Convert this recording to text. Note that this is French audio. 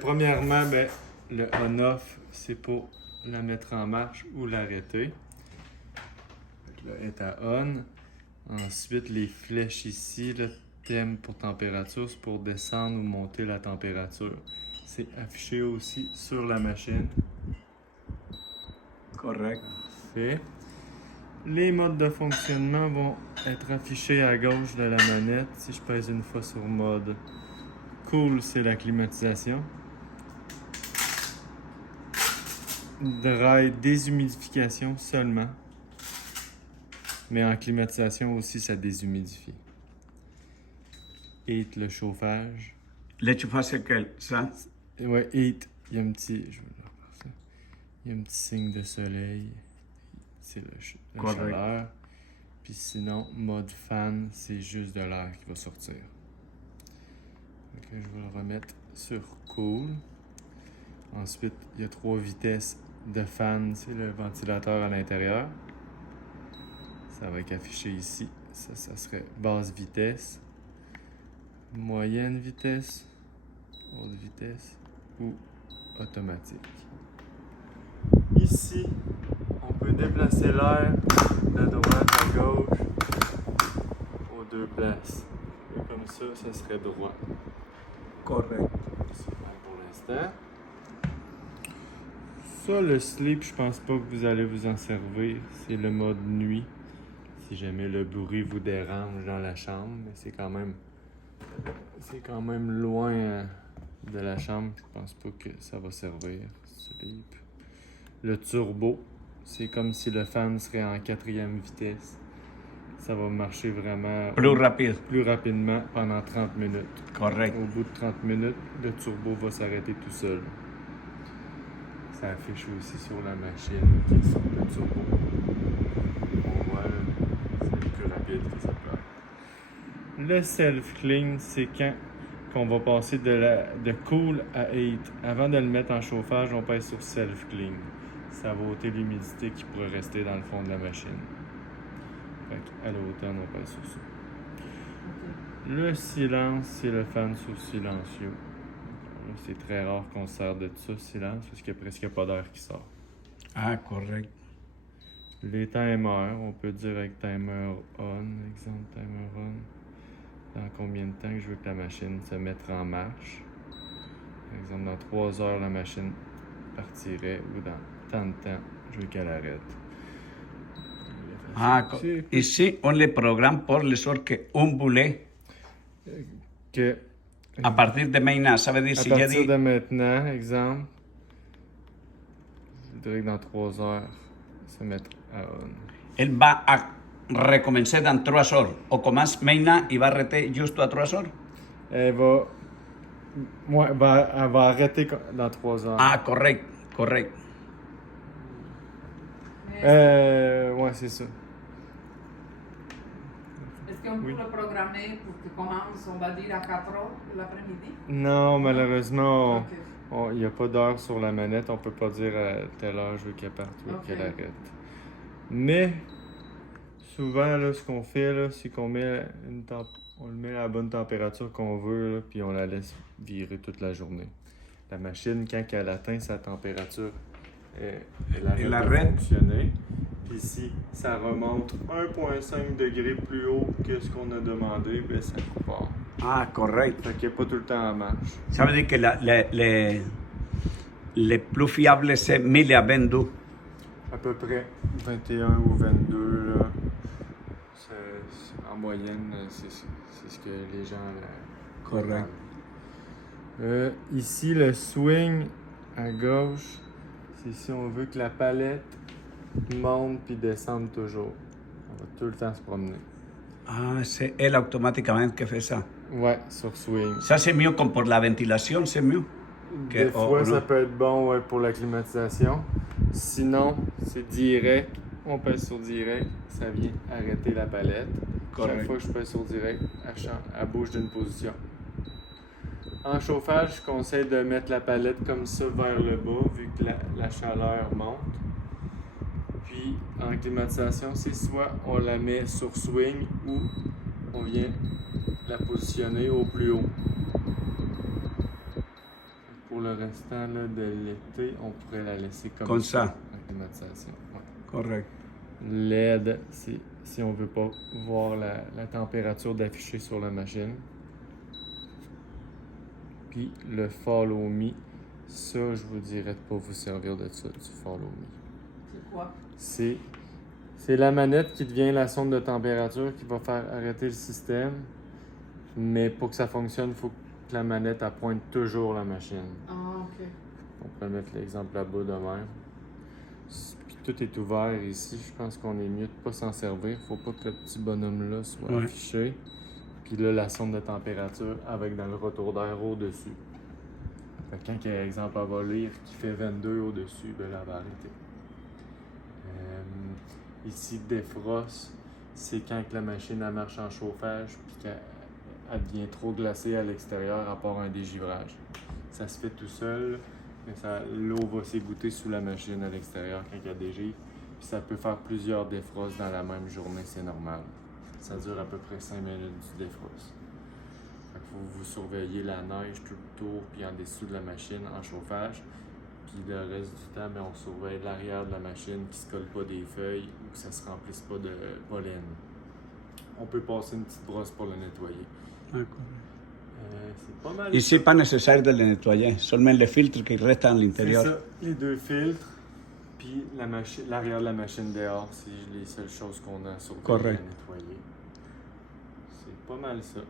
Premièrement, le on-off, c'est pour la mettre en marche ou l'arrêter. Là, elle est à on. Ensuite, les flèches ici, le thème pour température, c'est pour descendre ou monter la température. C'est affiché aussi sur la machine. Correct. Parfait. Les modes de fonctionnement vont être affichés à gauche de la manette. Si je pèse une fois sur mode cool, c'est la climatisation. Dry, déshumidification seulement. Mais en climatisation aussi, ça déshumidifie. Heat, le chauffage. Le chauffage, c'est quel? Ça? Ouais, heat. Il y a un petit... Je vais le refaire ça. Il y a un petit signe de soleil. C'est la chaleur. Puis sinon, mode fan, c'est juste de l'air qui va sortir. Donc, je vais le remettre sur cool. Ensuite, il y a 3 vitesses de fan. C'est le ventilateur à l'intérieur. Ça va être affiché ici. Ça serait basse vitesse, moyenne vitesse, haute vitesse ou automatique. Ici, on peut déplacer l'air de droite à gauche aux deux places. Et comme ça serait droit. Correct. Super pour l'instant. Ça, le sleep, je pense pas que vous allez vous en servir. C'est le mode nuit. Si jamais le bruit vous dérange dans la chambre, mais c'est quand même loin de la chambre. Je pense pas que ça va servir. Sleep. Le turbo, c'est comme si le fan serait en 4e vitesse. Ça va marcher vraiment plus rapidement pendant 30 minutes. Correct. Au bout de 30 minutes, le turbo va s'arrêter tout seul. Ça affiche aussi sur la machine qui est sur le turbo. On voit là, c'est plus rapide que ça peut être. Le self-clean, c'est quand qu'on va passer de cool à heat. Avant de le mettre en chauffage, on pèse sur self-clean. Ça va ôter l'humidité qui pourrait rester dans le fond de la machine. Fait à l'automne, on pèse sur ça. Okay. Le silence, c'est le fan sous silencieux. C'est très rare qu'on se sert de ça, silence, parce qu'il n'y a presque pas d'air qui sort. Ah, correct. Les timers, on peut dire avec timer on, exemple timer on. Dans combien de temps que je veux que la machine se mette en marche. Par exemple, dans 3 heures, la machine partirait, ou dans tant de temps, je veux qu'elle arrête. Ah, ici, on les programme pour les heures qu'on voulait. À partir de maintenant, ça veut dire si j'ai dit... de maintenant, exemple, je dirais que dans 3 heures, se mettre à on. Elle va à recommencer dans 3 heures. On commence maintenant et va arrêter juste à 3 heures? Elle va arrêter dans 3 heures. Ah, correct, correct. Ouais, c'est ça. Est-ce qu'on peut le programmer pour que commence, on va dire, à 4 heures de l'après-midi? Non, malheureusement, il n'y a pas d'heure sur la manette. On peut pas dire à telle heure je veux qu'elle parte ou qu'elle arrête. Mais, souvent, là, ce qu'on fait, là, c'est qu'on met on le met à la bonne température qu'on veut, là, puis on la laisse virer toute la journée. La machine, quand elle atteint sa température, elle arrête de fonctionner. Puis si ça remonte 1,5 degrés plus haut que ce qu'on a demandé, ben ça repart. Ah, correct. Fait qu'il n'est pas tout le temps en marche. Ça veut dire que le plus fiable, c'est 1000 à 22. À peu près 21 ou 22, là. En moyenne, c'est ce que les gens... Correct. Ici, le swing à gauche, c'est si on veut que la palette monte puis descende toujours. On va tout le temps se promener. Ah, c'est elle automatiquement qui fait ça. Ouais, sur swing. Ça, c'est mieux comme pour la ventilation, c'est mieux. Des fois, ça peut être bon pour la climatisation. Sinon, c'est direct. On pèse sur direct, ça vient arrêter la palette. Correct. Chaque fois que je pèse sur direct, elle bouge d'une position. En chauffage, je conseille de mettre la palette comme ça vers le bas, vu que la chaleur monte. Puis, en climatisation, c'est soit on la met sur swing ou on vient la positionner au plus haut. pour le restant là, de l'été, on pourrait la laisser Comme ça. La climatisation. Ouais. Correcto. LED, si on veut pas voir la température d'afficher sur la machine. Puis le Follow Me, ça, je vous dirais de pas vous servir de ça, du Follow Me. C'est quoi? C'est la manette qui devient la sonde de température qui va faire arrêter le système. Mais pour que ça fonctionne, il faut que la manette elle pointe toujours la machine. Ah, ok. On peut mettre l'exemple là-bas de même. Puis tout est ouvert ici. Je pense qu'on est mieux de ne pas s'en servir. Faut pas que le petit bonhomme-là soit Ouais. affiché. Puis là, la sonde de température avec dans le retour d'air au-dessus. Fait que quand, par exemple, elle va lire qui fait 22 au-dessus, ben là, elle va arrêter. Ici, défrost, c'est quand que la machine elle marche en chauffage puis qu'elle devient trop glacée à l'extérieur à part un dégivrage. Ça se fait tout seul, mais l'eau va s'égoutter sous la machine à l'extérieur quand il y a des givres. Puis ça peut faire plusieurs défrosts dans la même journée, c'est normal. Ça dure à peu près 5 minutes du défrost. Fait que vous surveillez la neige tout le tour puis en dessous de la machine en chauffage. Puis le reste du temps, ben, on surveille l'arrière de la machine qui ne se colle pas des feuilles ou que ça ne se remplisse pas de pollen. On peut passer une petite brosse pour le nettoyer. C'est pas mal. Ici, pas necesario de le nettoyer, seulement les filtres qui restent à C'est l'intérieur. ça, les deux filtres, puis l'arrière de la machine dehors, c'est les seules choses qu'on a surveillées à Correct. nettoyer. C'est pas mal ça.